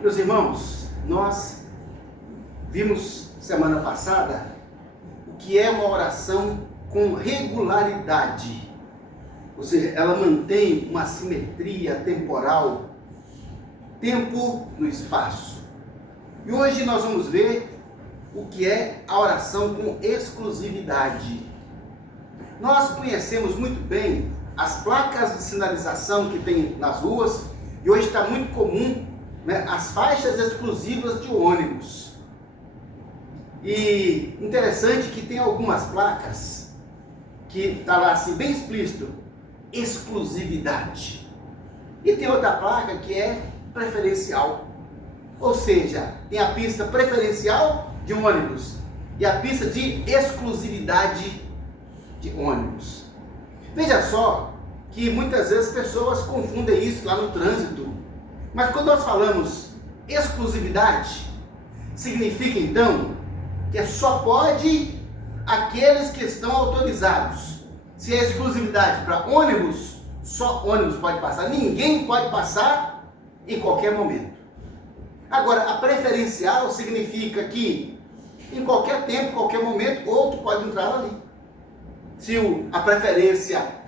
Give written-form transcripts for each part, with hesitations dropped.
Meus irmãos, nós vimos semana passada o que é uma oração com regularidade, ou seja, ela mantém uma simetria temporal, tempo no espaço. E hoje nós vamos ver o que é a oração com exclusividade. Nós conhecemos muito bem as placas de sinalização que tem nas ruas, e hoje está muito comum, as faixas exclusivas de ônibus. E interessante que tem algumas placas que está lá assim bem explícito, exclusividade. E tem outra placa que é preferencial. Ou seja, tem a pista preferencial de ônibus e a pista de exclusividade de ônibus. Veja só que muitas vezes pessoas confundem isso lá no trânsito. Mas quando nós falamos exclusividade, significa então que só pode aqueles que estão autorizados. Se é exclusividade para ônibus, só ônibus pode passar, ninguém pode passar em qualquer momento. Agora, a preferencial significa que em qualquer tempo, qualquer momento, outro pode entrar ali.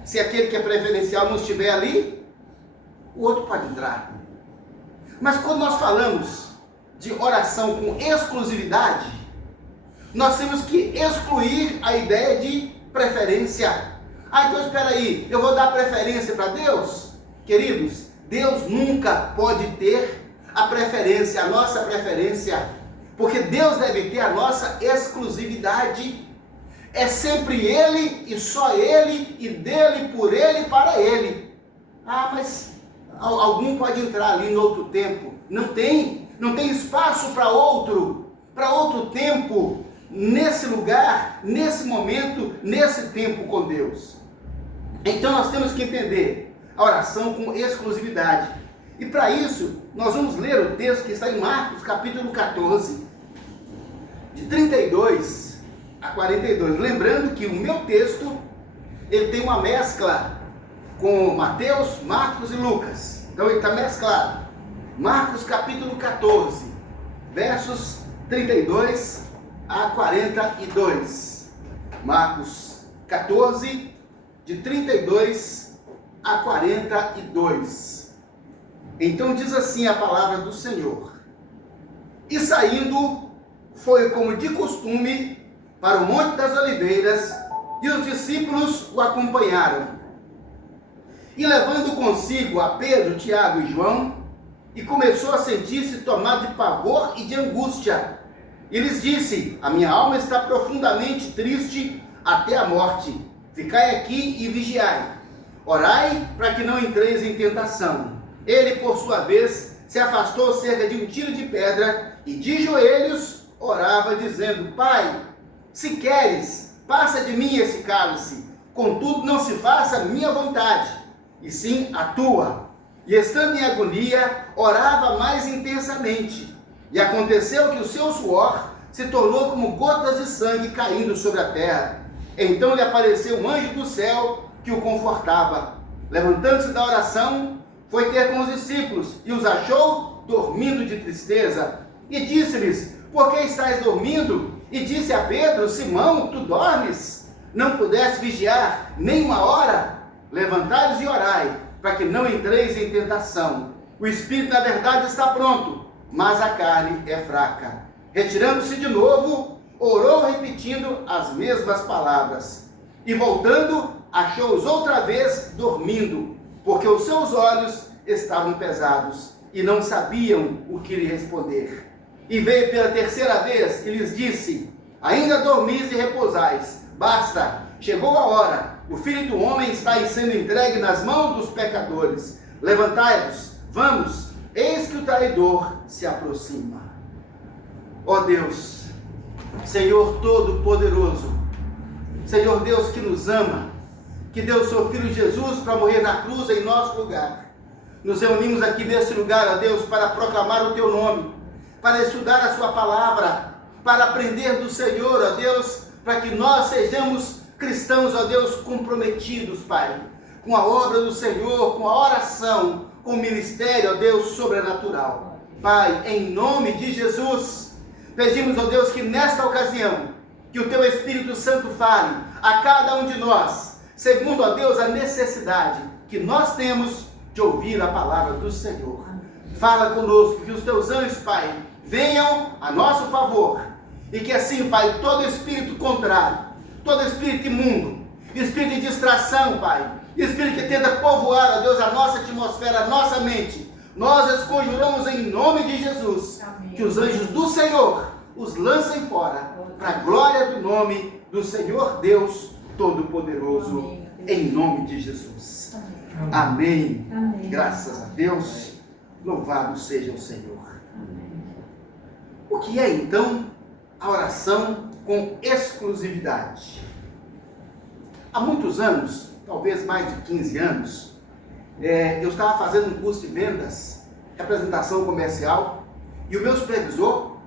Se aquele que é preferencial não estiver ali, o outro pode entrar. Mas quando nós falamos de oração com exclusividade, nós temos que excluir a ideia de preferência. Então espera aí, eu vou dar preferência para Deus? Queridos, Deus nunca pode ter a preferência, a nossa preferência, porque Deus deve ter a nossa exclusividade. É sempre Ele e só Ele, e dele, por Ele e para Ele. Mas algum pode entrar ali no outro tempo. Não tem espaço para outro tempo, nesse lugar, nesse momento, nesse tempo com Deus. Então nós temos que entender a oração com exclusividade. E para isso, nós vamos ler o texto que está em Marcos, capítulo 14, de 32 a 42. Lembrando que o meu texto, ele tem uma mescla com Mateus, Marcos e Lucas. Então ele está mesclado. Marcos capítulo 14, versos 32 a 42. Marcos 14, de 32 a 42. Então diz assim a palavra do Senhor: E saindo, foi como de costume para o Monte das Oliveiras, e os discípulos o acompanharam. E levando consigo a Pedro, Tiago e João, e começou a sentir-se tomado de pavor e de angústia. E lhes disse: A minha alma está profundamente triste até a morte. Ficai aqui e vigiai. Orai para que não entreis em tentação. Ele, por sua vez, se afastou cerca de um tiro de pedra e de joelhos orava, dizendo: Pai, se queres, passa de mim esse cálice. Contudo, não se faça a minha vontade, e sim a tua. E estando em agonia, orava mais intensamente. E aconteceu que o seu suor se tornou como gotas de sangue caindo sobre a terra. Então lhe apareceu um anjo do céu que o confortava. Levantando-se da oração, foi ter com os discípulos e os achou dormindo de tristeza. E disse-lhes: Por que estáis dormindo? E disse a Pedro: Simão, tu dormes? Não pudeste vigiar nem uma hora? Levantai-vos e orai, para que não entreis em tentação. O espírito, na verdade, está pronto, mas a carne é fraca. Retirando-se de novo, orou repetindo as mesmas palavras. E voltando, achou-os outra vez dormindo, porque os seus olhos estavam pesados e não sabiam o que lhe responder. E veio pela terceira vez e lhes disse: Ainda dormis e repousais? Basta, chegou a hora. O Filho do Homem está sendo entregue nas mãos dos pecadores. Levantai-vos, vamos, eis que o traidor se aproxima. Ó Deus, Senhor Todo-Poderoso, Senhor Deus que nos ama, que deu o seu Filho Jesus para morrer na cruz em nosso lugar. Nos reunimos aqui neste lugar, ó Deus, para proclamar o teu nome, para estudar a sua palavra, para aprender do Senhor, ó Deus, para que nós sejamos cristãos, ó Deus, comprometidos, Pai, com a obra do Senhor, com a oração, com o ministério, ó Deus, sobrenatural. Pai, em nome de Jesus, pedimos, ó Deus, que nesta ocasião, que o Teu Espírito Santo fale a cada um de nós, segundo, ó Deus, a necessidade que nós temos de ouvir a palavra do Senhor. Fala conosco, que os Teus anjos, Pai, venham a nosso favor, e que assim, Pai, todo espírito contrário, todo espírito imundo, espírito de distração, Pai, espírito que tenta povoar, ó Deus, a nossa atmosfera, a nossa mente, nós as conjuramos em nome de Jesus. Amém. Que os anjos do Senhor os lancem fora, para a glória do nome do Senhor Deus Todo-Poderoso. Amém. Em nome de Jesus. Amém. Amém. Amém. Graças a Deus. Louvado seja o Senhor. Amém. O que é então a oração com exclusividade? Há muitos anos, talvez mais de 15 anos, eu estava fazendo um curso de vendas, representação comercial, e o meu supervisor,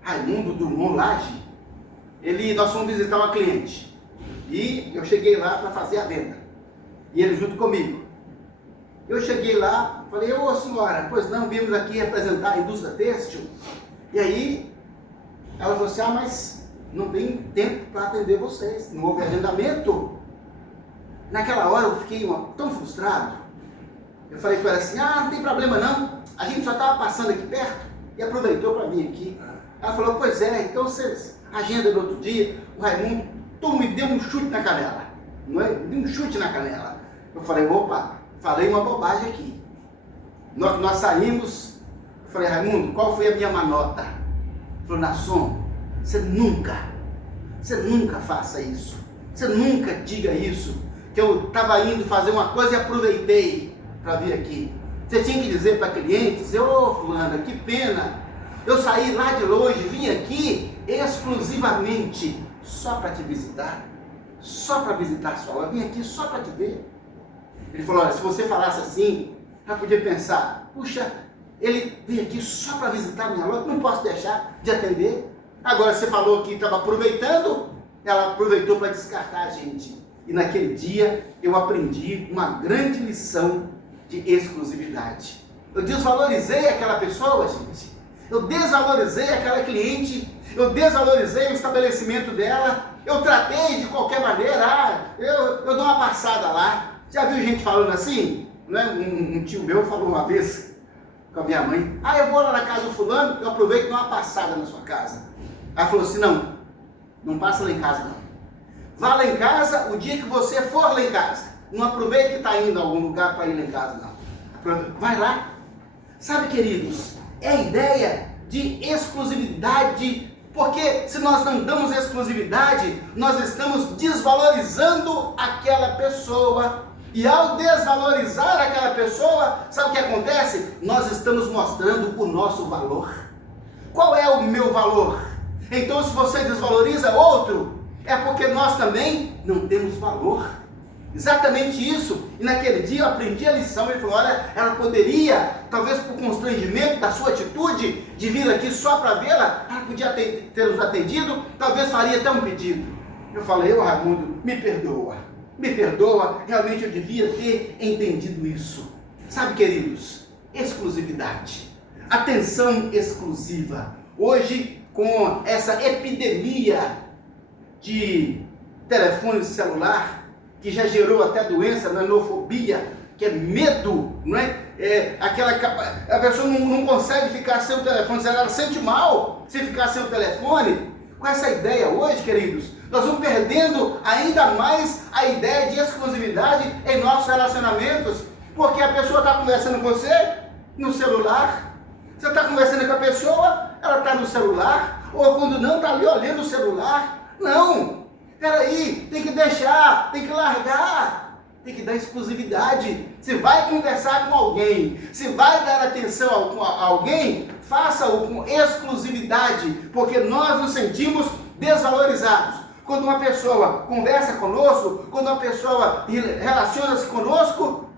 Raimundo Drummond Lage, nós fomos visitar uma cliente, e eu cheguei lá para fazer a venda, e ele junto comigo. Eu cheguei lá, falei, ô senhora, pois não, viemos aqui representar a indústria têxtil, e aí ela falou assim, mas não tem tempo para atender vocês, não houve agendamento. Naquela hora eu fiquei tão frustrado. Eu falei com ela assim, não tem problema não, a gente só estava passando aqui perto e aproveitou para vir aqui. Ela falou, pois é, então vocês agendam no outro dia. O Raimundo me deu um chute na canela, não é? Me deu um chute na canela. Eu falei, opa, falei uma bobagem aqui. Nós saímos, eu falei, Raimundo, qual foi a minha manota? Ele falou, Nasson, você nunca faça isso, você nunca diga isso, que eu estava indo fazer uma coisa e aproveitei para vir aqui. Você tinha que dizer para clientes, ô fulana, que pena, eu saí lá de longe, vim aqui exclusivamente só para te visitar, só para visitar a sua loja, vim aqui só para te ver. Ele falou, olha, se você falasse assim, já podia pensar, puxa, ele veio aqui só para visitar a minha loja, não posso deixar de atender. Agora você falou que estava aproveitando, ela aproveitou para descartar a gente. E naquele dia eu aprendi uma grande lição de exclusividade. Eu desvalorizei aquela pessoa, gente. Eu desvalorizei aquela cliente. Eu desvalorizei o estabelecimento dela. Eu tratei de qualquer maneira. Eu dou uma passada lá. Já viu gente falando assim? Né? Um tio meu falou uma vez com a minha mãe. Eu vou lá na casa do fulano, eu aproveito e dou uma passada na sua casa. Ela falou assim, não passa lá em casa não. Vá lá em casa o dia que você for lá em casa. Não aproveite que está indo a algum lugar para ir lá em casa, não. Vai lá. Sabe, queridos, é a ideia de exclusividade, porque se nós não damos exclusividade, nós estamos desvalorizando aquela pessoa. E ao desvalorizar aquela pessoa, sabe o que acontece? Nós estamos mostrando o nosso valor. Qual é o meu valor? Então, se você desvaloriza outro, é porque nós também não temos valor. Exatamente isso. E naquele dia eu aprendi a lição. Ele falou, olha, ela poderia, talvez por constrangimento da sua atitude, de vir aqui só para vê-la, ela podia ter nos atendido, talvez faria até um pedido. Eu falei, Raimundo, me perdoa, realmente eu devia ter entendido isso. Sabe, queridos, exclusividade, atenção exclusiva. Hoje, com essa epidemia de telefone celular, que já gerou até doença, nanofobia, que é medo, não é? A pessoa não consegue ficar sem o telefone, ela sente mal se ficar sem o telefone. Com essa ideia hoje, queridos, nós vamos perdendo ainda mais a ideia de exclusividade em nossos relacionamentos, porque a pessoa está conversando com você no celular, você está conversando com a pessoa, ela está no celular, ou quando não, está ali olhando o celular. Não! Peraí, tem que deixar, tem que largar, tem que dar exclusividade. Se vai conversar com alguém, se vai dar atenção a alguém, faça-o com exclusividade, porque nós nos sentimos desvalorizados. Quando uma pessoa conversa conosco, quando uma pessoa relaciona-se conosco,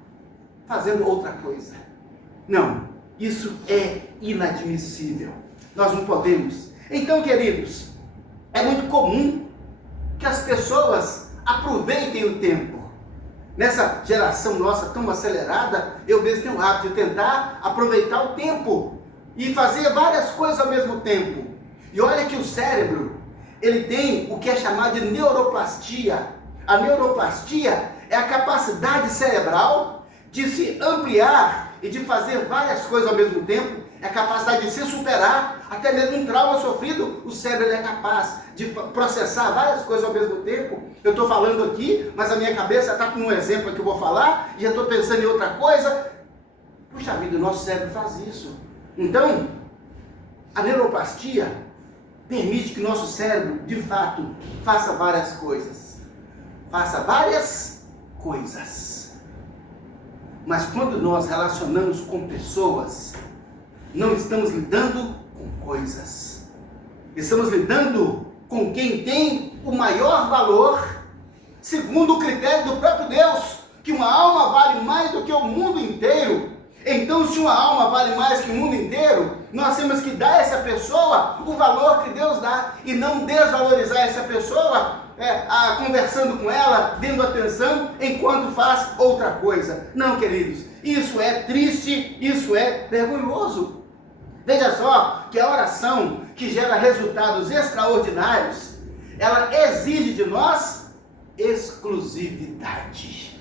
fazendo outra coisa. Não, isso é inadmissível. Nós não podemos. Então, queridos, é muito comum que as pessoas aproveitem o tempo. Nessa geração nossa tão acelerada, eu mesmo tenho o hábito de tentar aproveitar o tempo. e fazer várias coisas ao mesmo tempo. E olha que o cérebro, ele tem o que é chamado de neuroplastia. A neuroplastia é a capacidade cerebral de se ampliar e de fazer várias coisas ao mesmo tempo. É a capacidade de se superar, até mesmo um trauma sofrido, o cérebro é capaz de processar várias coisas ao mesmo tempo. Eu estou falando aqui, mas a minha cabeça está com um exemplo que eu vou falar, e já estou pensando em outra coisa. Puxa vida, o nosso cérebro faz isso. Então, a neuroplastia permite que o nosso cérebro, de fato, faça várias coisas. Faça várias coisas. Mas quando nós relacionamos com pessoas, não estamos lidando com coisas. Estamos lidando com quem tem o maior valor, segundo o critério do próprio Deus, que uma alma vale mais do que o mundo inteiro. Então, se uma alma vale mais que o mundo inteiro, nós temos que dar a essa pessoa o valor que Deus dá e não desvalorizar essa pessoa, conversando com ela, dando atenção enquanto faz outra coisa. Não, queridos, isso é triste, isso é vergonhoso. Veja só que a oração que gera resultados extraordinários, ela exige de nós exclusividade.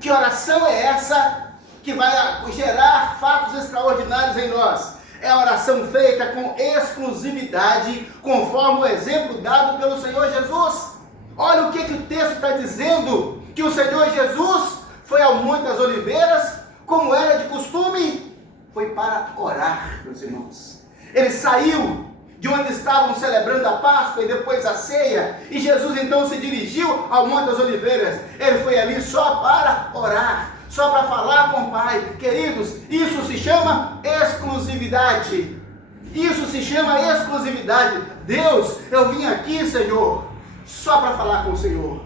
Que oração é essa que vai gerar fatos extraordinários em nós? É a oração feita com exclusividade, conforme o exemplo dado pelo Senhor Jesus. Olha o que o texto está dizendo, que o Senhor Jesus foi ao Monte das Oliveiras, como era de costume, foi para orar, meus irmãos. Ele saiu de onde estavam celebrando a Páscoa e depois a ceia, e Jesus então se dirigiu ao Monte das Oliveiras. Ele foi ali só para orar, só para falar com o Pai. Queridos, isso se chama exclusividade. Isso se chama exclusividade. Deus, eu vim aqui, Senhor, só para falar com o Senhor.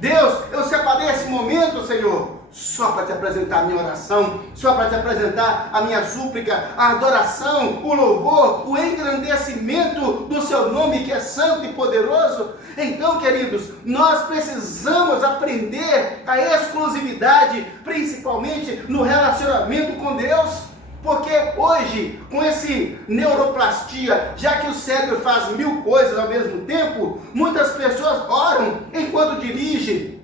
Deus, eu separei esse momento, Senhor, só para te apresentar a minha oração, só para te apresentar a minha súplica, a adoração, o louvor, o engrandecimento do seu nome que é santo e poderoso. Então, queridos, nós precisamos aprender a exclusividade, principalmente no relacionamento com Deus, porque hoje, com esse neuroplastia, já que o cérebro faz 1000 coisas ao mesmo tempo, muitas pessoas oram enquanto dirigem.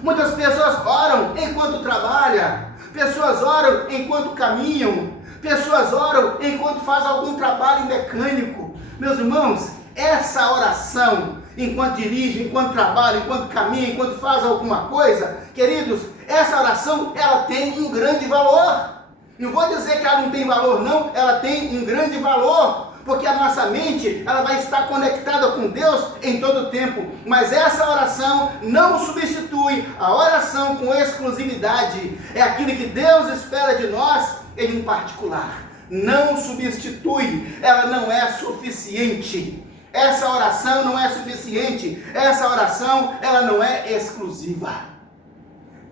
Muitas pessoas oram enquanto trabalham, pessoas oram enquanto caminham, pessoas oram enquanto fazem algum trabalho mecânico. Meus irmãos, essa oração, enquanto dirige, enquanto trabalha, enquanto caminha, enquanto faz alguma coisa, queridos, essa oração, ela tem um grande valor. Não vou dizer que ela não tem valor, não, ela tem um grande valor. Porque a nossa mente, ela vai estar conectada com Deus em todo o tempo. Mas essa oração não substitui a oração com exclusividade. É aquilo que Deus espera de nós em particular. Não substitui, ela não é suficiente. Essa oração não é suficiente. Essa oração, ela não é exclusiva.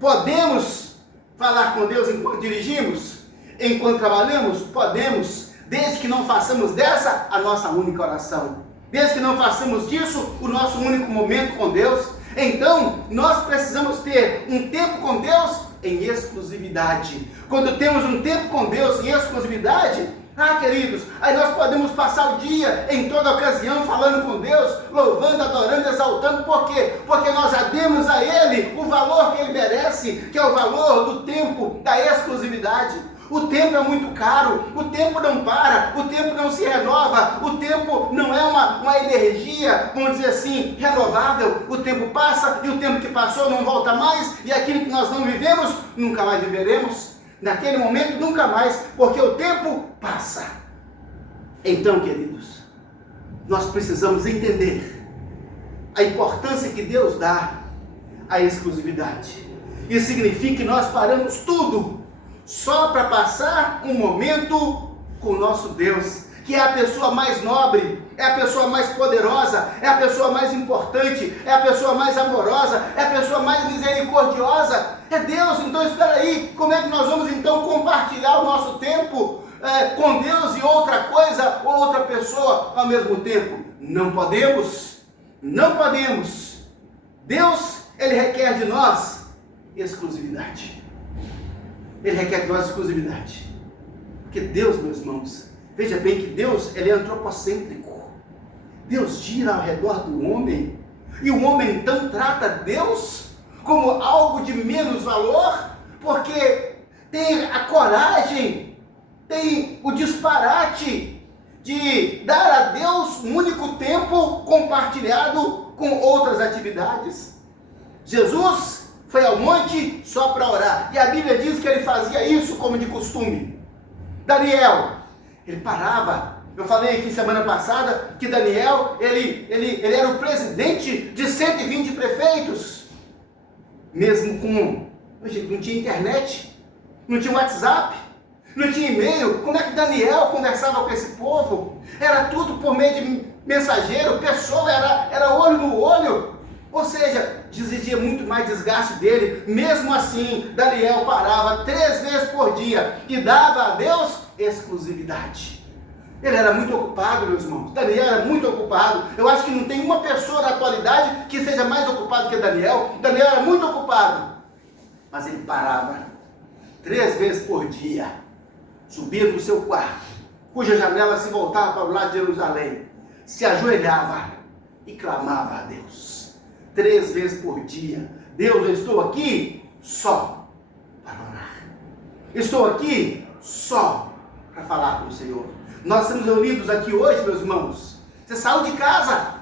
Podemos falar com Deus enquanto dirigimos? Enquanto trabalhamos? Podemos. Desde que não façamos dessa a nossa única oração. Desde que não façamos disso o nosso único momento com Deus. Então, nós precisamos ter um tempo com Deus em exclusividade. Quando temos um tempo com Deus em exclusividade, queridos, aí nós podemos passar o dia em toda ocasião falando com Deus, louvando, adorando, exaltando. Por quê? Porque nós já demos a Ele o valor que Ele merece, que é o valor do tempo, da exclusividade. O tempo é muito caro, o tempo não para, o tempo não se renova, o tempo não é uma energia, vamos dizer assim, renovável. O tempo passa e o tempo que passou não volta mais, e aquilo que nós não vivemos, nunca mais viveremos. Naquele momento, nunca mais, porque o tempo passa. Então, queridos, nós precisamos entender a importância que Deus dá à exclusividade. Isso significa que nós paramos tudo só para passar um momento com o nosso Deus, que é a pessoa mais nobre, é a pessoa mais poderosa, é a pessoa mais importante, é a pessoa mais amorosa, é a pessoa mais misericordiosa, é Deus. Então espera aí, como é que nós vamos então compartilhar o nosso tempo com Deus e outra coisa ou outra pessoa ao mesmo tempo? Não podemos, não podemos. Deus, Ele requer de nós exclusividade. Ele requer de nós exclusividade. Porque Deus, meus irmãos, Veja bem que Deus, ele é antropocêntrico. Deus gira ao redor do homem. E o homem então trata Deus como algo de menos valor, porque tem a coragem, tem o disparate de dar a Deus um único tempo compartilhado com outras atividades. Jesus foi ao monte só para orar, e a Bíblia diz que ele fazia isso como de costume. Daniel, ele parava. Eu falei aqui semana passada que Daniel, ele era o presidente de 120 prefeitos. Mesmo com, não tinha internet, não tinha WhatsApp, não tinha e-mail. Como é que Daniel conversava com esse povo? Era tudo por meio de mensageiro, pessoa, era olho no olho. Ou seja, exigia muito mais desgaste dele. Mesmo assim, Daniel parava 3 vezes por dia e dava a Deus exclusividade. Ele era muito ocupado, meus irmãos. Daniel era muito ocupado. Eu acho que não tem uma pessoa na atualidade que seja mais ocupado que Daniel. Daniel era muito ocupado. Mas ele parava 3 vezes por dia. Subia no seu quarto, cuja janela se voltava para o lado de Jerusalém. Se ajoelhava e clamava a Deus. 3 vezes por dia. Deus, eu estou aqui só para orar. Estou aqui só para falar com o Senhor. Nós estamos reunidos aqui hoje, meus irmãos. Você saiu de casa.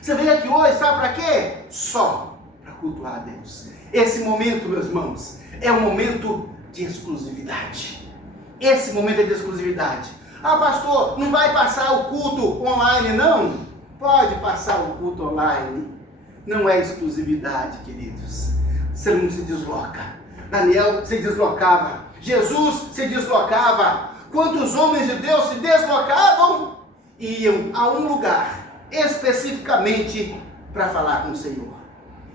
Você veio aqui hoje, sabe para quê? Só para cultuar a Deus. Esse momento, meus irmãos, é um momento de exclusividade. Esse momento é de exclusividade. Ah, pastor, não vai passar o culto online, não? Pode passar o culto online. Não é exclusividade, queridos. Você não se desloca. Daniel se deslocava. Jesus se deslocava. Quantos homens de Deus se deslocavam e iam a um lugar especificamente para falar com o Senhor.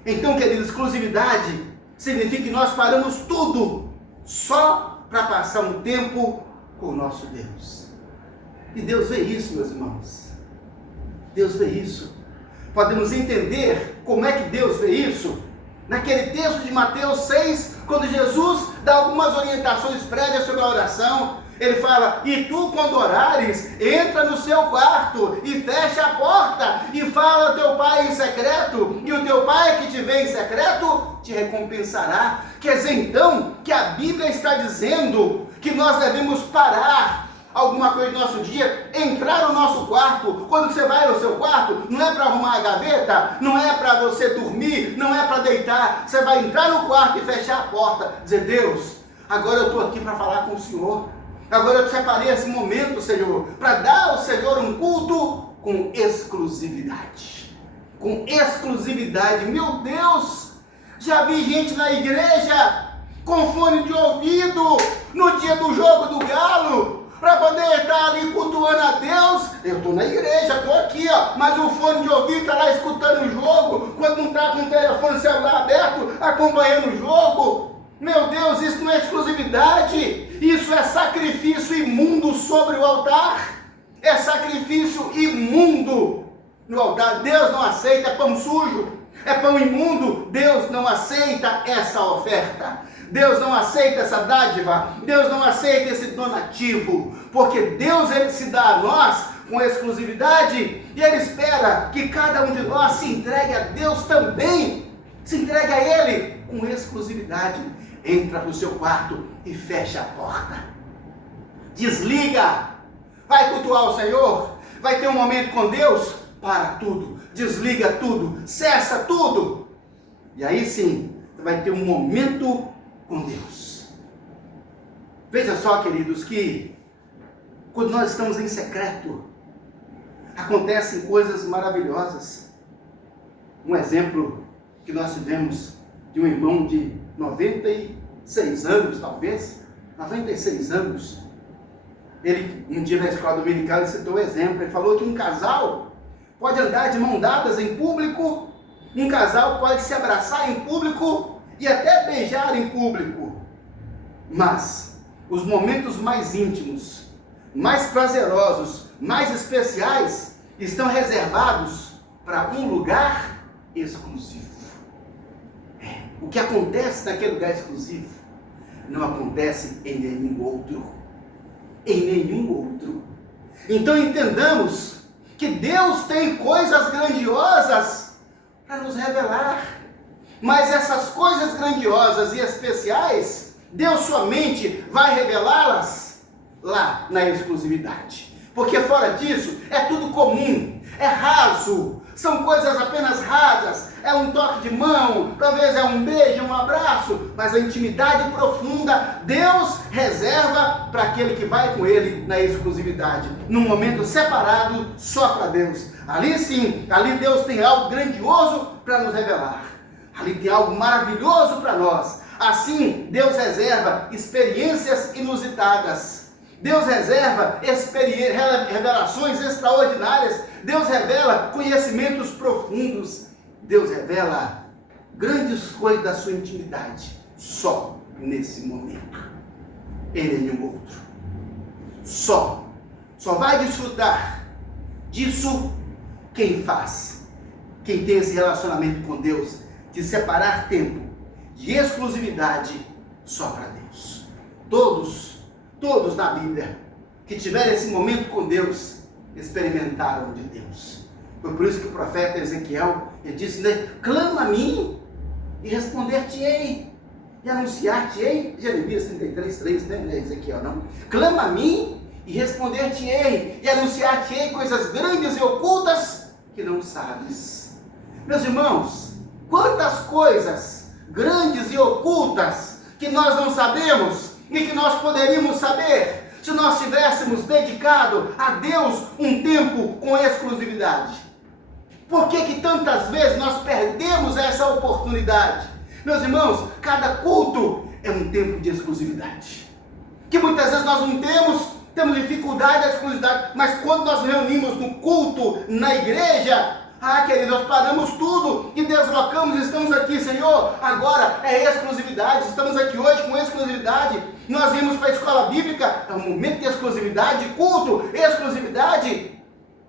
Então, querido, exclusividade significa que nós paramos tudo só para passar um tempo com o nosso Deus. E Deus vê isso, meus irmãos. Deus vê isso. Podemos entender como é que Deus vê isso naquele texto de Mateus 6, quando Jesus dá algumas orientações prévias sobre a oração. Ele fala: e tu, quando orares, entra no seu quarto e fecha a porta e fala ao teu pai em secreto, e o teu pai que te vê em secreto te recompensará. Quer dizer então que a Bíblia está dizendo que nós devemos parar alguma coisa do nosso dia, entrar no nosso quarto. Quando você vai no seu quarto, não é para arrumar a gaveta, não é para você dormir, não é para deitar. Você vai entrar no quarto e fechar a porta, dizer: Deus, agora eu estou aqui para falar com o Senhor. Agora eu separei esse momento, Senhor, para dar ao Senhor um culto com exclusividade. Com exclusividade. Meu Deus, já vi gente na igreja com fone de ouvido no dia do jogo do Galo, para poder estar ali cultuando a Deus. Eu estou na igreja, estou aqui, mas o fone de ouvido está lá escutando o jogo, quando não está com o telefone celular aberto, acompanhando o jogo. Meu Deus, isso não é exclusividade, isso é sacrifício imundo sobre o altar, é sacrifício imundo no altar. Deus não aceita, é pão sujo, é pão imundo. Deus não aceita essa oferta, Deus não aceita essa dádiva, Deus não aceita esse donativo, porque Deus, ele se dá a nós com exclusividade, e ele espera que cada um de nós se entregue a Deus também, se entregue a ele com exclusividade. Entra para o seu quarto e fecha a porta. Desliga. Vai cultuar o Senhor. Vai ter um momento com Deus. Para tudo. Desliga tudo. Cessa tudo. E aí sim, vai ter um momento com Deus. Veja só, queridos, que quando nós estamos em secreto, acontecem coisas maravilhosas. Um exemplo que nós tivemos de um irmão de 96 anos, talvez, 96 anos. Ele, um dia na escola dominical, ele citou um exemplo. Ele falou que um casal pode andar de mão dadas em público, um casal pode se abraçar em público e até beijar em público, mas os momentos mais íntimos, mais prazerosos, mais especiais, estão reservados para um lugar exclusivo. O que acontece naquele lugar exclusivo não acontece em nenhum outro. Em nenhum outro. Então entendamos que Deus tem coisas grandiosas para nos revelar. Mas essas coisas grandiosas e especiais, Deus somente vai revelá-las lá na exclusividade. Porque fora disso, é tudo comum, é raso, são coisas apenas rasas, é um toque de mão, talvez é um beijo, um abraço, mas a intimidade profunda, Deus reserva para aquele que vai com Ele na exclusividade, num momento separado só para Deus. Ali sim, ali Deus tem algo grandioso para nos revelar, ali tem algo maravilhoso para nós. Assim, Deus reserva experiências inusitadas, Deus reserva revelações extraordinárias, Deus revela conhecimentos profundos, Deus revela grandes coisas da sua intimidade, só nesse momento, em nenhum outro. Só vai desfrutar disso quem faz, quem tem esse relacionamento com Deus, de separar tempo, de exclusividade só para Deus. Todos na Bíblia que tiveram esse momento com Deus, experimentaram de Deus. Foi por isso que o profeta Ezequiel, ele disse, né, clama a mim e responder-te-ei e anunciar-te-ei. Jeremias 33:3, né? Não é Ezequiel não. Clama a mim e responder-te-ei e anunciar-te-ei coisas grandes e ocultas que não sabes. Meus irmãos, quantas coisas grandes e ocultas que nós não sabemos e que nós poderíamos saber se nós tivéssemos dedicado a Deus um tempo com exclusividade. Por que tantas vezes nós perdemos essa oportunidade? Meus irmãos, cada culto é um tempo de exclusividade, que muitas vezes nós não temos dificuldade da exclusividade, mas quando nós reunimos no culto, na igreja, queridos, nós paramos tudo e deslocamos, estamos aqui, Senhor, agora é exclusividade, estamos aqui hoje com exclusividade, nós vimos para a escola bíblica, é um momento de exclusividade, culto, exclusividade.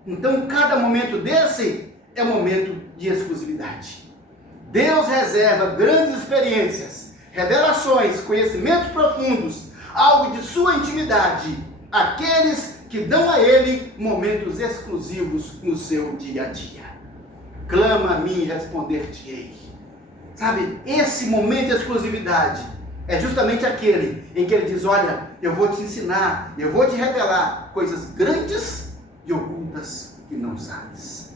Então cada momento desse é um momento de exclusividade. Deus reserva grandes experiências, revelações, conhecimentos profundos, algo de sua intimidade, àqueles que dão a Ele momentos exclusivos no seu dia a dia. Clama a mim e responder-te-ei. Sabe, esse momento de exclusividade é justamente aquele em que Ele diz, olha, eu vou te ensinar, eu vou te revelar coisas grandes e ocultas que não sabes.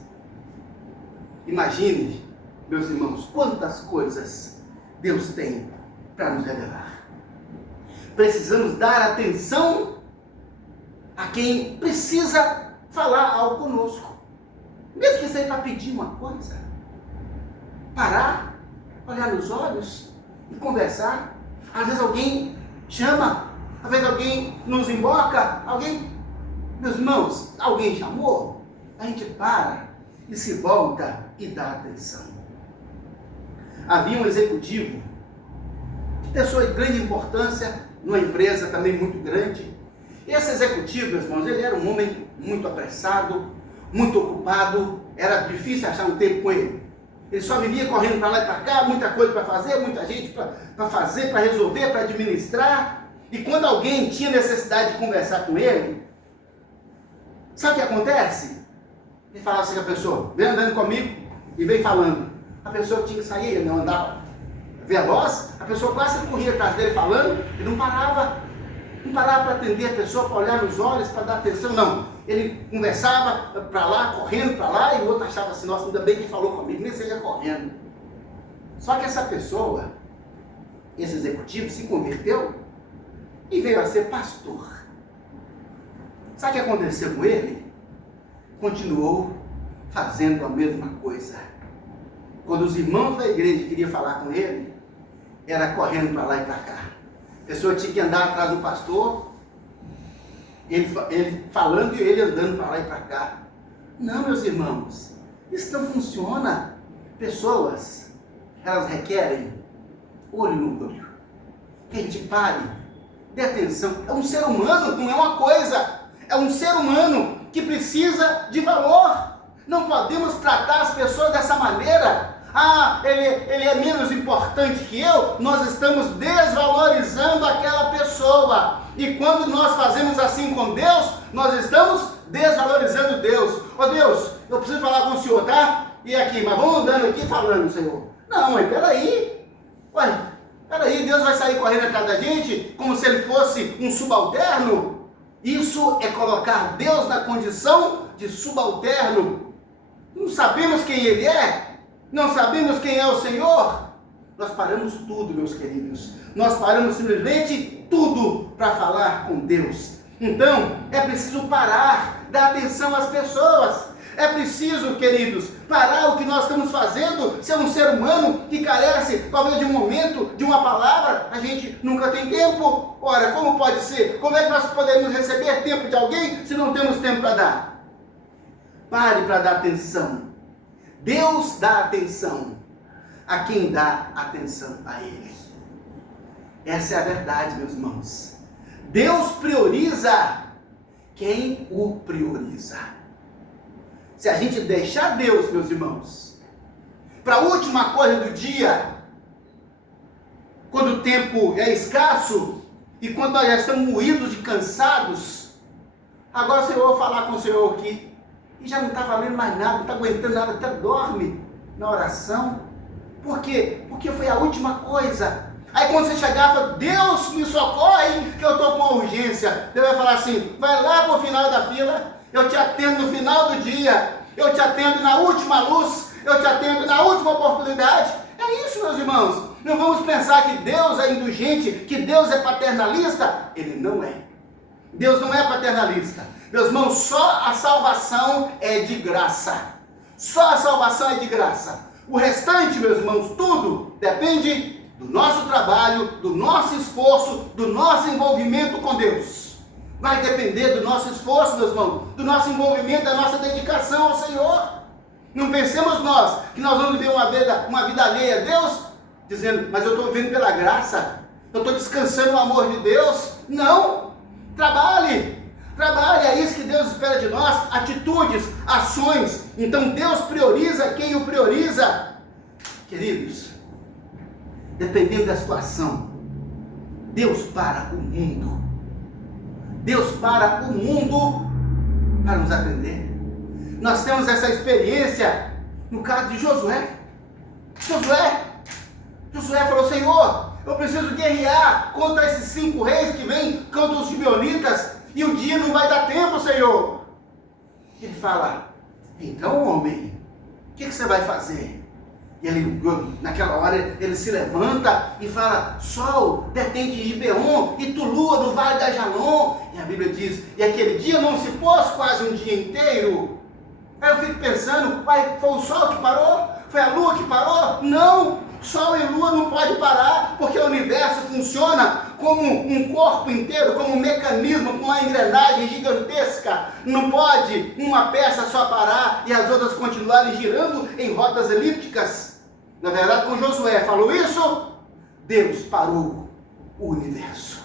Imagine, meus irmãos, quantas coisas Deus tem para nos revelar. Precisamos dar atenção a quem precisa falar algo conosco. Mesmo que seja para pedir uma coisa. Parar, olhar nos olhos e conversar. Às vezes alguém chama, às vezes alguém nos invoca, meus irmãos, alguém chamou, a gente para e se volta e dá atenção. Havia um executivo, pessoa de grande importância, numa empresa também muito grande. Esse executivo, meus irmãos, ele era um homem muito apressado, muito ocupado, era difícil achar um tempo com ele. Ele só vivia correndo para lá e para cá, muita coisa para fazer, muita gente para fazer, para resolver, para administrar. E quando alguém tinha necessidade de conversar com ele, sabe o que acontece? Ele falava assim com a pessoa, vem andando comigo e vem falando. A pessoa tinha que sair, ele não andava veloz, a pessoa quase corria atrás dele falando, ele não parava para atender a pessoa, para olhar nos olhos, para dar atenção, não. Ele conversava para lá, correndo para lá, e o outro achava assim, nossa, ainda bem que ele falou comigo, nem seja correndo. Só que essa pessoa, esse executivo, se converteu e veio a ser pastor. Sabe o que aconteceu com ele? Continuou fazendo a mesma coisa. Quando os irmãos da igreja queriam falar com ele, era correndo para lá e para cá. A pessoa tinha que andar atrás do pastor, ele falando e ele andando para lá e para cá. Não, meus irmãos, isso não funciona. Pessoas, elas requerem olho no olho, que a gente pare, dê atenção. É um ser humano, não é uma coisa. É um ser humano que precisa de valor. Não podemos tratar as pessoas dessa maneira. ele é menos importante que eu, nós estamos desvalorizando aquela pessoa. E quando nós fazemos assim com Deus, nós estamos desvalorizando Deus. Deus, eu preciso falar com o Senhor, tá? E aqui, mas vamos andando aqui falando, Senhor. Não, mas peraí. Peraí, Deus vai sair correndo atrás da gente como se ele fosse um subalterno? Isso é colocar Deus na condição de subalterno. Não sabemos quem ele é? Não sabemos quem é o Senhor? Nós paramos tudo, meus queridos. Nós paramos simplesmente tudo para falar com Deus. Então, é preciso parar, dar atenção às pessoas. É preciso, queridos, parar o que nós estamos fazendo. Ser um ser humano que carece, talvez, de um momento, de uma palavra. A gente nunca tem tempo. Ora, como pode ser? Como é que nós podemos receber tempo de alguém se não temos tempo para dar? Pare para dar atenção. Deus dá atenção a quem dá atenção a Ele. Essa é a verdade, meus irmãos. Deus prioriza quem o prioriza. Se a gente deixar Deus, meus irmãos, para a última coisa do dia, quando o tempo é escasso e quando nós já estamos moídos e cansados, agora, Senhor, eu vou falar com o Senhor aqui, e já não está valendo mais nada, não está aguentando nada, até dorme na oração. Por quê? Porque foi a última coisa. Aí quando você chegar, fala, Deus me socorre, que eu estou com uma urgência. Deus vai falar assim, vai lá para o final da fila, eu te atendo no final do dia, eu te atendo na última luz, eu te atendo na última oportunidade. É isso, meus irmãos. Não vamos pensar que Deus é indulgente, que Deus é paternalista. Ele não é. Deus não é paternalista. Meus irmãos, só a salvação é de graça. Só a salvação é de graça. O restante, meus irmãos, tudo depende do nosso trabalho, do nosso esforço, do nosso envolvimento com Deus. Vai depender do nosso esforço, meus irmãos, do nosso envolvimento, da nossa dedicação ao Senhor. Não pensemos nós que nós vamos viver uma vida alheia a Deus, dizendo, mas eu estou vivendo pela graça, eu estou descansando no amor de Deus. Não! Trabalhe! Trabalhe, é isso que Deus espera de nós, atitudes, ações. Então Deus prioriza quem o prioriza. Queridos, dependendo da situação, Deus para o mundo. Deus para o mundo para nos atender. Nós temos essa experiência no caso de Josué. Josué falou, Senhor, eu preciso guerrear contra esses 5 reis que vêm contra os gibeonitas. E o dia não vai dar tempo, Senhor. Ele fala, então, homem, o que você vai fazer? E ele, naquela hora, ele se levanta e fala, sol, detente em Gibeon, e tu lua no vale da Jalon. E a Bíblia diz, e aquele dia não se pôs quase um dia inteiro. Aí eu fico pensando, foi o sol que parou? Foi a lua que parou? Não! Sol e lua não pode parar, porque o universo funciona como um corpo inteiro, como um mecanismo, com uma engrenagem gigantesca. Não pode uma peça só parar e as outras continuarem girando em rodas elípticas. Na verdade, com Josué falou isso, Deus parou o universo.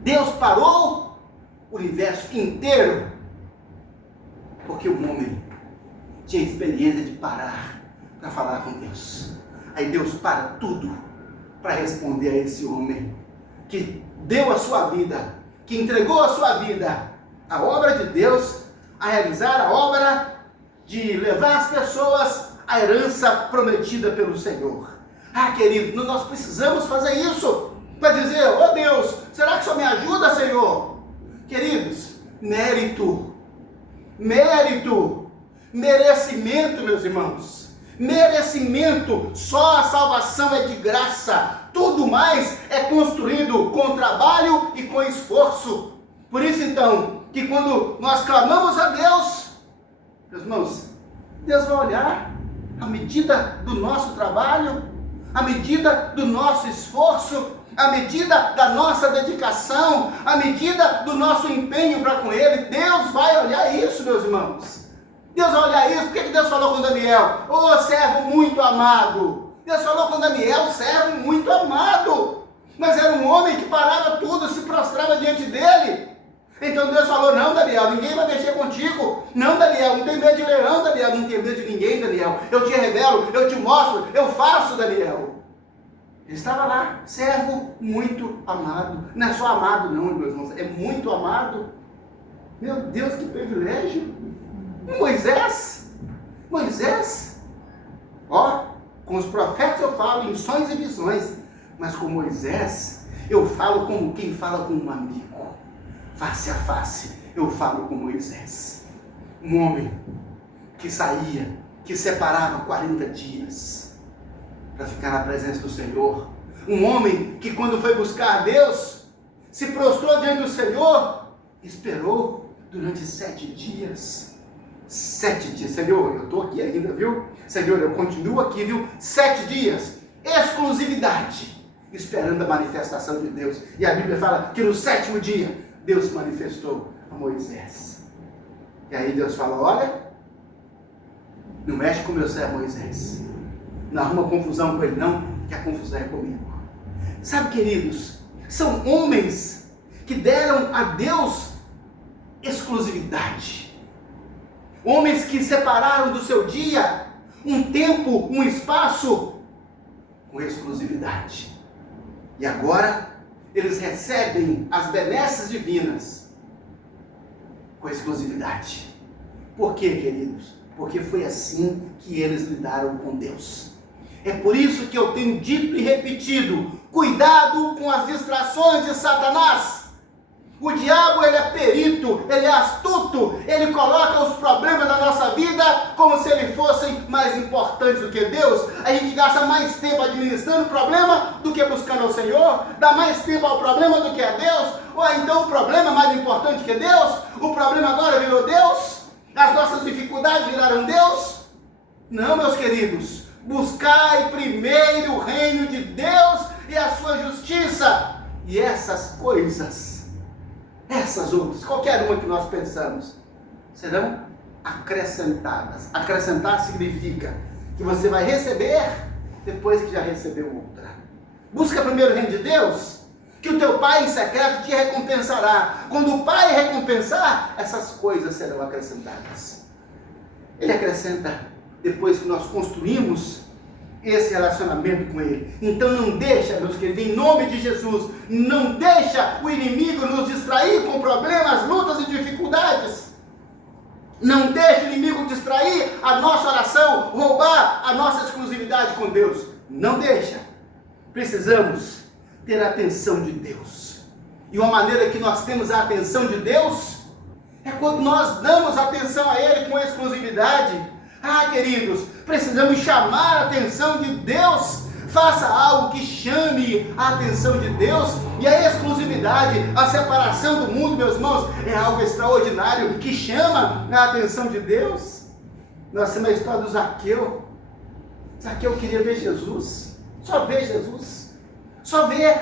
Deus parou o universo inteiro, porque o homem tinha experiência de parar para falar com Deus. Aí Deus para tudo para responder a esse homem que deu a sua vida, que entregou a sua vida à obra de Deus, a realizar a obra de levar as pessoas à herança prometida pelo Senhor. Querido, nós precisamos fazer isso para dizer, Deus, será que só me ajuda, Senhor? Queridos, mérito, merecimento, meus irmãos. Merecimento, só a salvação é de graça, tudo mais é construído com trabalho e com esforço. Por isso então, que quando nós clamamos a Deus, meus irmãos, Deus vai olhar à medida do nosso trabalho, à medida do nosso esforço, à medida da nossa dedicação, à medida do nosso empenho para com Ele. Deus vai olhar isso, meus irmãos. Deus vai olhar isso. Por que Deus falou com Daniel? Servo muito amado. Deus falou com Daniel, servo muito amado. Mas era um homem que parava tudo, se prostrava diante dele. Então Deus falou, não, Daniel, ninguém vai mexer contigo. Não, Daniel, não tem medo de leão, Daniel, não tem medo de ninguém, Daniel. Eu te revelo, eu te mostro, eu faço, Daniel. Ele estava lá, servo muito amado. Não é só amado não, meus irmãos, é muito amado. Meu Deus, que privilégio. Moisés, ó, com os profetas eu falo em sonhos e visões, mas com Moisés eu falo como quem fala com um amigo, face a face. Eu falo com Moisés, um homem que saía, que separava 40 dias para ficar na presença do Senhor, um homem que quando foi buscar Deus, se prostrou diante do Senhor, esperou durante 7 dias. 7 dias, Senhor, eu estou aqui ainda, viu? Senhor, eu continuo aqui, viu? 7 dias, exclusividade, esperando a manifestação de Deus. E a Bíblia fala que no 7º dia, Deus se manifestou a Moisés. E aí Deus fala, olha, não mexe com o meu servo Moisés. Não arruma confusão com ele não, que a confusão é comigo. Sabe, queridos, são homens que deram a Deus exclusividade. Homens que separaram do seu dia um tempo, um espaço com exclusividade. E agora eles recebem as benesses divinas com exclusividade. Por quê, queridos? Porque foi assim que eles lidaram com Deus. É por isso que eu tenho dito e repetido, cuidado com as distrações de Satanás. O diabo, ele é perito, ele é astuto, ele coloca os problemas da nossa vida como se eles fossem mais importantes do que Deus. A gente gasta mais tempo administrando o problema do que buscando ao Senhor, dá mais tempo ao problema do que a Deus, ou então o problema é mais importante que Deus, o problema agora virou Deus, as nossas dificuldades viraram Deus. Não, meus queridos, buscai primeiro o reino de Deus e a sua justiça, e essas coisas, essas outras, qualquer uma que nós pensamos, serão acrescentadas. Acrescentar significa que você vai receber depois que já recebeu outra. Busca primeiro o reino de Deus, que o teu Pai em secreto te recompensará. Quando o Pai recompensar, essas coisas serão acrescentadas. Ele acrescenta depois que nós construímos esse relacionamento com Ele. Então não deixa, meus queridos, em nome de Jesus, não deixa o inimigo nos distrair com problemas, lutas e dificuldades. Não deixa o inimigo distrair a nossa oração, roubar a nossa exclusividade com Deus. Não deixa. Precisamos ter a atenção de Deus. E uma maneira que nós temos a atenção de Deus é quando nós damos atenção a Ele com exclusividade. Ah, queridos, precisamos chamar a atenção de Deus. Faça algo que chame a atenção de Deus. E a exclusividade, a separação do mundo, meus irmãos, é algo extraordinário que chama a atenção de Deus. Nós temos a história do Zaqueu. Zaqueu queria ver Jesus, só ver Jesus, só ver.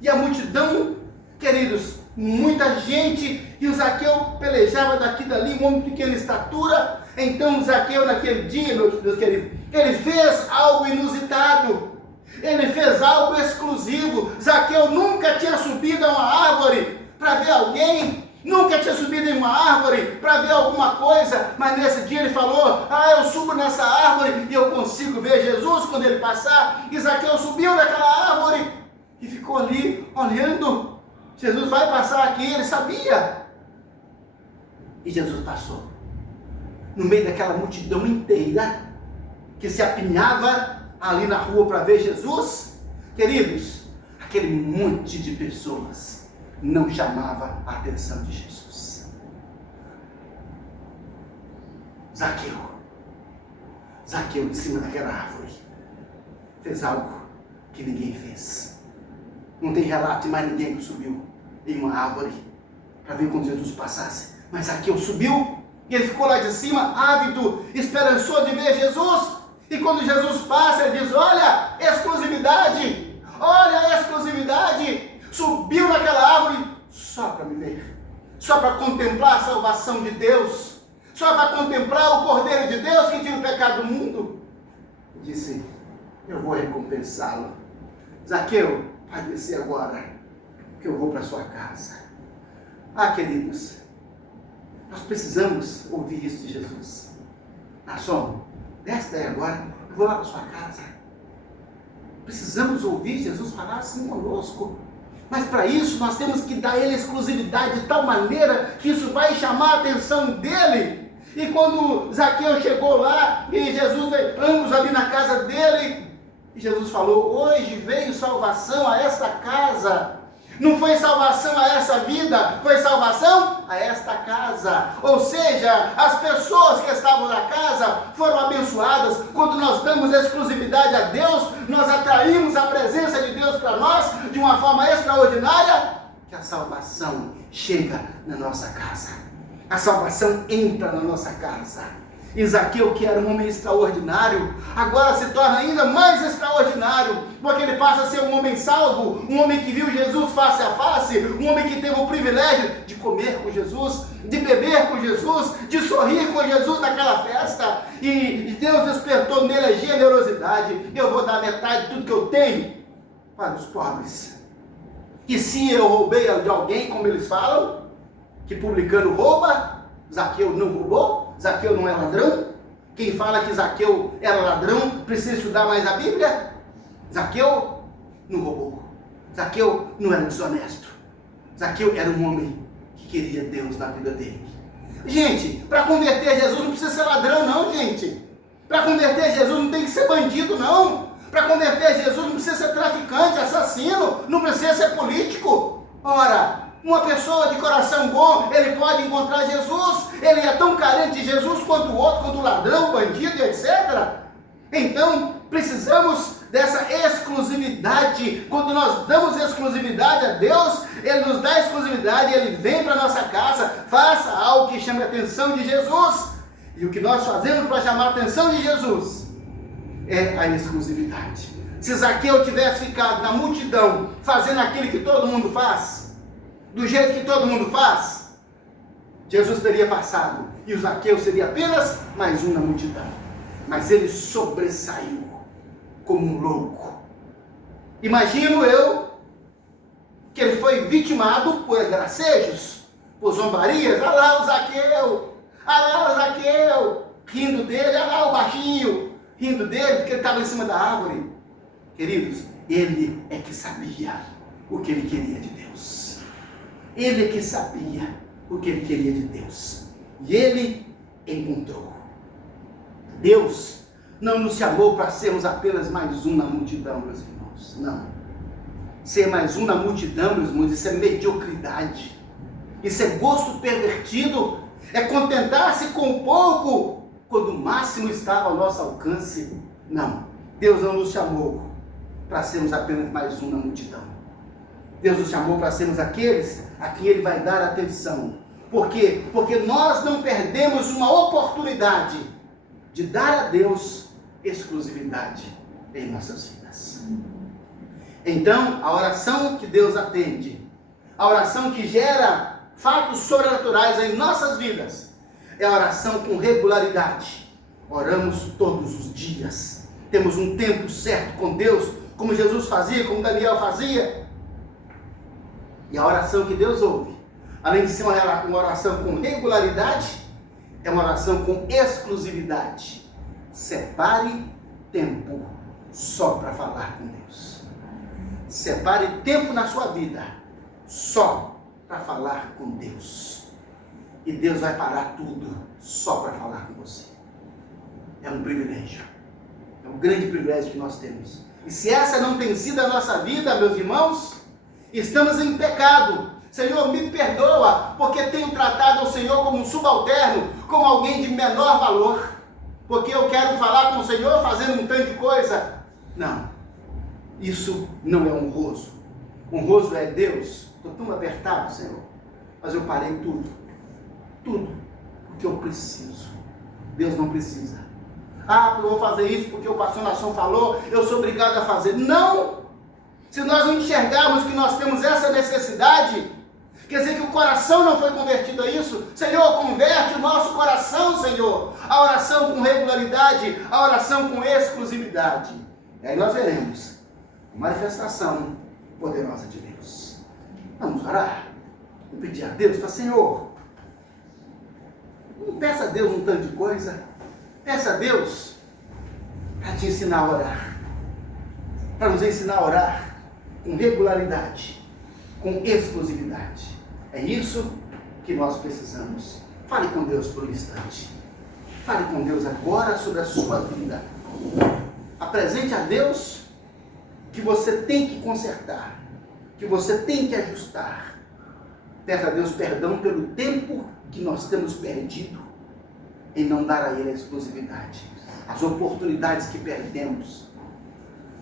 E a multidão, queridos, muita gente, e o Zaqueu pelejava daqui e dali, um homem de pequena estatura. Então Zaqueu naquele dia, meus queridos, ele fez algo inusitado, ele fez algo exclusivo. Zaqueu nunca tinha subido a uma árvore para ver alguém, nunca tinha subido em uma árvore para ver alguma coisa, mas nesse dia ele falou, eu subo nessa árvore e eu consigo ver Jesus quando ele passar. E Zaqueu subiu naquela árvore e ficou ali olhando, Jesus vai passar aqui, ele sabia, e Jesus passou no meio daquela multidão inteira que se apinhava ali na rua para ver Jesus. Queridos, aquele monte de pessoas não chamava a atenção de Jesus. Zaqueu de cima daquela árvore fez algo que ninguém fez. Não tem relato de mais ninguém que subiu em uma árvore para ver quando Jesus passasse, mas Zaqueu subiu. E ele ficou lá de cima, ávido, esperançoso de ver Jesus. E quando Jesus passa, ele diz, olha, exclusividade, subiu naquela árvore só para me ver, só para contemplar a salvação de Deus, só para contemplar o Cordeiro de Deus que tira o pecado do mundo. E disse, eu vou Queridos, nós precisamos ouvir isso de Jesus. Nação, desce daí agora, eu vou lá para sua casa. Precisamos ouvir Jesus falar assim conosco. Mas para isso nós temos que dar a Ele exclusividade de tal maneira que isso vai chamar a atenção dEle. E quando Zaqueu chegou lá e Jesus, ambos ali na casa dele, e Jesus falou: hoje veio salvação a esta casa. Não foi salvação a essa vida, foi salvação a esta casa. Ou seja, as pessoas que estavam na casa foram abençoadas. Quando nós damos exclusividade a Deus, nós atraímos a presença de Deus para nós de uma forma extraordinária, que a salvação chega na nossa casa. A salvação entra na nossa casa. E Zaqueu, que era um homem extraordinário, agora se torna ainda mais extraordinário, porque ele passa a ser um homem salvo, um homem que viu Jesus face a face, um homem que teve o privilégio de comer com Jesus, de beber com Jesus, de sorrir com Jesus naquela festa, e Deus despertou nele a generosidade. Eu vou dar metade de tudo que eu tenho para os pobres. E se eu roubei de alguém, como eles falam, que publicano rouba, Zaqueu não roubou, Zaqueu não é ladrão. Quem fala que Zaqueu era ladrão precisa estudar mais a Bíblia. Zaqueu não roubou, Zaqueu não era desonesto, Zaqueu era um homem que queria Deus na vida dele. Gente, para converter a Jesus não precisa ser ladrão não, gente. Para converter a Jesus não tem que ser bandido não. Para converter a Jesus não precisa ser traficante, assassino, não precisa ser político. Ora, uma pessoa de coração bom, ele pode encontrar Jesus. Ele é tão carente de Jesus quanto o outro, quanto o ladrão, o bandido, etc. Então, precisamos dessa exclusividade. Quando nós damos exclusividade a Deus, Ele nos dá exclusividade, Ele vem para a nossa casa, faça algo que chame a atenção de Jesus. E o que nós fazemos para chamar a atenção de Jesus é a exclusividade. Se Zaqueu tivesse ficado na multidão, fazendo aquilo que todo mundo faz, do jeito que todo mundo faz, Jesus teria passado e o Zaqueu seria apenas mais um na multidão. Mas ele sobressaiu como um louco. Imagino eu que ele foi vitimado por gracejos, por zombarias. Olha lá o Zaqueu, olha lá o Zaqueu, rindo dele, olha lá o baixinho, rindo dele porque ele estava em cima da árvore. Queridos, ele é que sabia o que ele queria de Deus. Ele é que sabia o que ele queria de Deus. E ele encontrou. Deus não nos chamou para sermos apenas mais um na multidão, meus irmãos. Não. Ser mais um na multidão, meus irmãos, isso é mediocridade. Isso é gosto pervertido. É contentar-se com pouco quando o máximo estava ao nosso alcance. Não. Deus não nos chamou para sermos apenas mais um na multidão. Deus nos chamou para sermos aqueles a quem Ele vai dar atenção. Por quê? Porque nós não perdemos uma oportunidade de dar a Deus exclusividade em nossas vidas. Então, a oração que Deus atende, a oração que gera fatos sobrenaturais em nossas vidas, é a oração com regularidade. Oramos todos os dias. Temos um tempo certo com Deus, como Jesus fazia, como Daniel fazia. E a oração que Deus ouve, além de ser uma oração com regularidade, é uma oração com exclusividade. Separe tempo só para falar com Deus. Separe tempo na sua vida só para falar com Deus. E Deus vai parar tudo só para falar com você. É um privilégio. É um grande privilégio que nós temos. E se essa não tem sido a nossa vida, meus irmãos, estamos em pecado. Senhor, me perdoa, porque tenho tratado o Senhor como um subalterno, como alguém de menor valor, porque eu quero falar com o Senhor fazendo um tanto de coisa. Não, isso não é honroso. Honroso é Deus. Estou tão apertado, Senhor, mas eu parei tudo, porque eu preciso. Deus não precisa. Eu vou fazer isso porque o pastor Nação falou, eu sou obrigado a fazer. Não! Se nós não enxergarmos que nós temos essa necessidade, quer dizer que o coração não foi convertido a isso. Senhor, converte o nosso coração, Senhor. A oração com regularidade, a oração com exclusividade. E aí nós veremos a manifestação poderosa de Deus. Vamos orar? pedir a Deus, fala, Senhor, não peça a Deus um tanto de coisa, peça a Deus para te ensinar a orar, para nos ensinar a orar com regularidade, com exclusividade. É isso que nós precisamos. Fale com Deus por um instante. Fale com Deus agora sobre a sua vida. Apresente a Deus que você tem que consertar, que você tem que ajustar. Peça a Deus perdão pelo tempo que nós temos perdido em não dar a Ele a exclusividade. As oportunidades que perdemos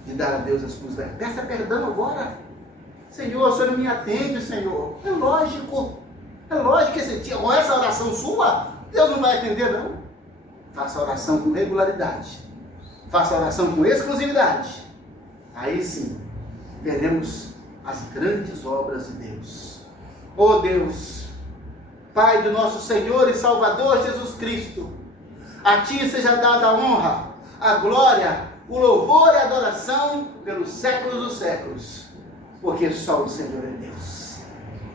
de dar a Deus a exclusividade. Peça perdão agora. Senhor, o Senhor não me atende, Senhor. É lógico que com essa oração sua, Deus não vai atender, não. Faça a oração com regularidade. Faça a oração com exclusividade. Aí sim, veremos as grandes obras de Deus. Oh Deus, Pai do nosso Senhor e Salvador Jesus Cristo, a Ti seja dada a honra, a glória, o louvor e a adoração pelos séculos dos séculos, porque só o Senhor é Deus.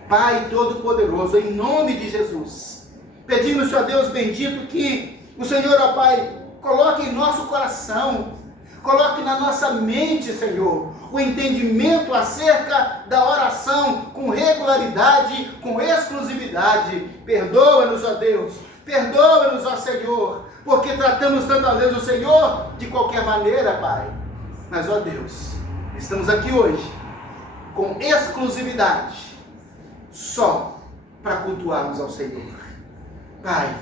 Pai Todo-Poderoso, em nome de Jesus, pedimos, ó Deus bendito, que o Senhor, ó Pai, coloque em nosso coração, coloque na nossa mente, Senhor, o entendimento acerca da oração com regularidade, com exclusividade. Perdoa-nos, ó Deus, perdoa-nos, ó Senhor, porque tratamos tantas vezes o Senhor de qualquer maneira, Pai. Mas, ó Deus, estamos aqui hoje com exclusividade, só para cultuarmos ao Senhor. Pai,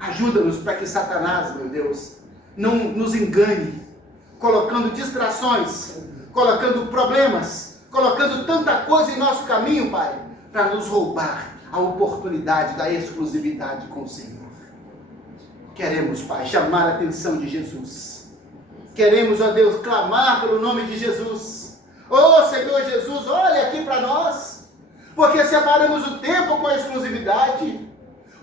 ajuda-nos para que Satanás, meu Deus, não nos engane, colocando distrações, colocando problemas, colocando tanta coisa em nosso caminho, Pai, para nos roubar a oportunidade da exclusividade com o Senhor. Queremos, Pai, chamar a atenção de Jesus. Queremos, ó Deus, clamar pelo nome de Jesus. Oh, Senhor Jesus, olha aqui para nós, porque separamos o tempo com a exclusividade,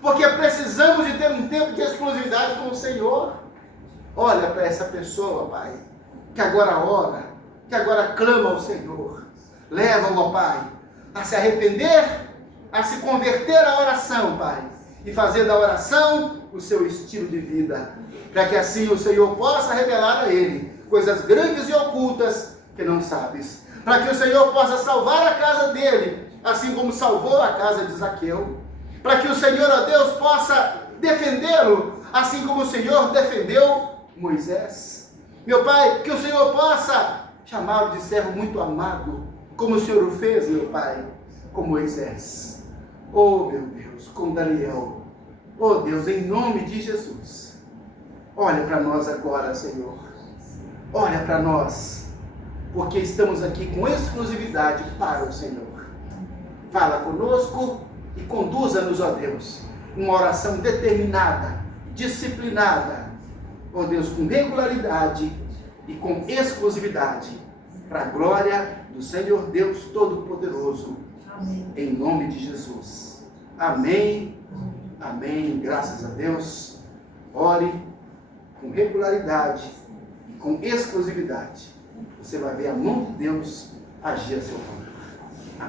porque precisamos de ter um tempo de exclusividade com o Senhor. Olha para essa pessoa, Pai, que agora ora, que agora clama ao Senhor. Leva-o, ó Pai, a se arrepender, a se converter à oração, Pai, e fazer da oração o seu estilo de vida, para que assim o Senhor possa revelar a ele coisas grandes e ocultas que não sabes, para que o Senhor possa salvar a casa dele, assim como salvou a casa de Zaqueu, para que o Senhor, ó Deus, possa defendê-lo, assim como o Senhor defendeu Moisés. Meu Pai, que o Senhor possa chamá-lo de servo muito amado, como o Senhor o fez, meu Pai, com Moisés. Oh, meu Deus, com Daniel. Oh, Deus, em nome de Jesus, olha para nós agora, Senhor. Olha para nós, porque estamos aqui com exclusividade para o Senhor. Fala conosco e conduza-nos, ó Deus, uma oração determinada, disciplinada, ó Deus, com regularidade e com exclusividade, para a glória do Senhor Deus Todo-Poderoso. Amém. Em nome de Jesus. Amém. Amém. Graças a Deus. Ore com regularidade e com exclusividade. Você vai ver a mão de Deus agir a seu favor.